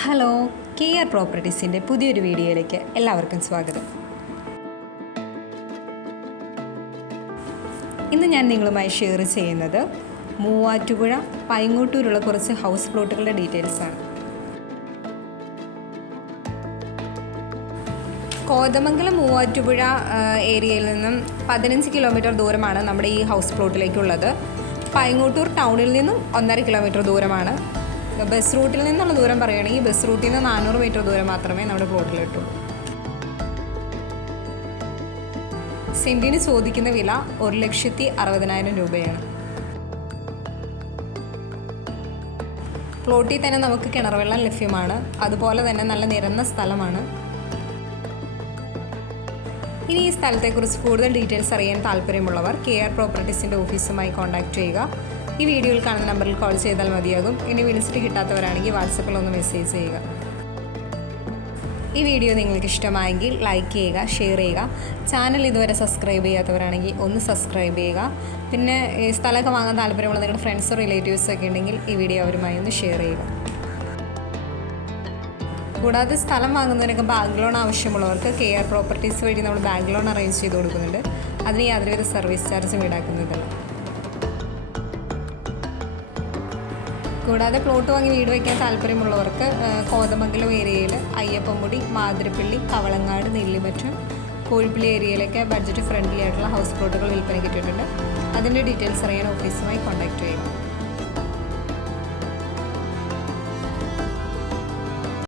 Hello, KR പ്രോപ്പർട്ടീസിൻ്റെ പുതിയൊരു വീഡിയോയിലേക്ക് എല്ലാവർക്കും സ്വാഗതം. ഇന്ന് ഞാൻ നിങ്ങളുമായി ഷെയർ ചെയ്യുന്നത് മൂവാറ്റുപുഴ പൈങ്ങോട്ടൂരുള്ള കുറച്ച് ഹൗസ് പ്ലോട്ടുകളുടെ ഡീറ്റെയിൽസാണ്. കോതമംഗലം മൂവാറ്റുപുഴ ഏരിയയിൽ നിന്നും 15 കിലോമീറ്റർ ദൂരമാണ് നമ്മുടെ ഈ ഹൗസ് പ്ലോട്ടിലേക്കുള്ളത്. പൈങ്ങോട്ടൂർ ടൗണിൽ നിന്നും 1.5 കിലോമീറ്റർ ദൂരമാണ്. ബസ് റൂട്ടിൽ നിന്നുള്ള ദൂരം പറയുകയാണെങ്കിൽ ബസ് റൂട്ടിൽ നിന്ന് 400 മീറ്റർ ദൂരം മാത്രമേ നമ്മുടെ പ്ലോട്ടിൽ കിട്ടുള്ളൂ. സെൻറ്റിന് ചോദിക്കുന്ന വില 1,60,000 രൂപയാണ്. പ്ലോട്ടിൽ തന്നെ നമുക്ക് കിണർവെള്ളം ലഭ്യമാണ്. അതുപോലെ തന്നെ നല്ല നിരന്ന സ്ഥലമാണ്. ഇനി ഈ സ്ഥലത്തെക്കുറിച്ച് കൂടുതൽ ഡീറ്റെയിൽസ് അറിയാൻ താല്പര്യമുള്ളവർ KR പ്രോപ്പർട്ടീസിൻ്റെ ഓഫീസുമായി കോൺടാക്റ്റ് ചെയ്യുക. ഈ വീഡിയോയിൽ കാണുന്ന നമ്പറിൽ കോൾ ചെയ്താൽ മതിയാകും. ഇനി വിളിച്ചിട്ട് കിട്ടാത്തവരാണെങ്കിൽ വാട്സപ്പിൽ ഒന്ന് മെസ്സേജ് ചെയ്യുക. ഈ വീഡിയോ നിങ്ങൾക്ക് ഇഷ്ടമായെങ്കിൽ ലൈക്ക് ചെയ്യുക, ഷെയർ ചെയ്യുക. ചാനൽ ഇതുവരെ സബ്സ്ക്രൈബ് ചെയ്യാത്തവരാണെങ്കിൽ ഒന്ന് സബ്സ്ക്രൈബ് ചെയ്യുക. പിന്നെ ഈ സ്ഥലമൊക്കെ വാങ്ങാൻ താല്പര്യമുള്ള നിങ്ങളുടെ ഫ്രണ്ട്സോ റിലേറ്റീവ്സോ ഒക്കെ ഉണ്ടെങ്കിൽ ഈ വീഡിയോ അവരുമായി ഒന്ന് ഷെയർ ചെയ്യുക. കൂടാതെ സ്ഥലം വാങ്ങുന്നതിനൊക്കെ ബാങ്ക് ലോൺ ആവശ്യമുള്ളവർക്ക് KR പ്രോപ്പർട്ടീസ് വഴി നമ്മൾ ബാങ്ക് ലോൺ അറേഞ്ച് ചെയ്ത് കൊടുക്കുന്നുണ്ട്. അതിന് യാതൊരുവിധ സർവീസ് ചാർജും ഈടാക്കുന്നതല്ല. കൂടാതെ പ്ലോട്ട് വാങ്ങി വീട് വയ്ക്കാൻ താല്പര്യമുള്ളവർക്ക് കോതമംഗലം ഏരിയയിൽ അയ്യപ്പൻമുടി, മാതിരപ്പള്ളി, കവളങ്ങാട്, നെല്ലിമറ്റം, കോഴിപ്പള്ളി ഏരിയയിലൊക്കെ ബഡ്ജറ്റ് ഫ്രണ്ട്ലി ആയിട്ടുള്ള ഹൗസ് പ്ലോട്ടുകൾ വിൽപ്പന കിട്ടിയിട്ടുണ്ട്. അതിൻ്റെ ഡീറ്റെയിൽസ് അറിയാൻ ഓഫീസുമായി കോൺടാക്റ്റ് ചെയ്യുക.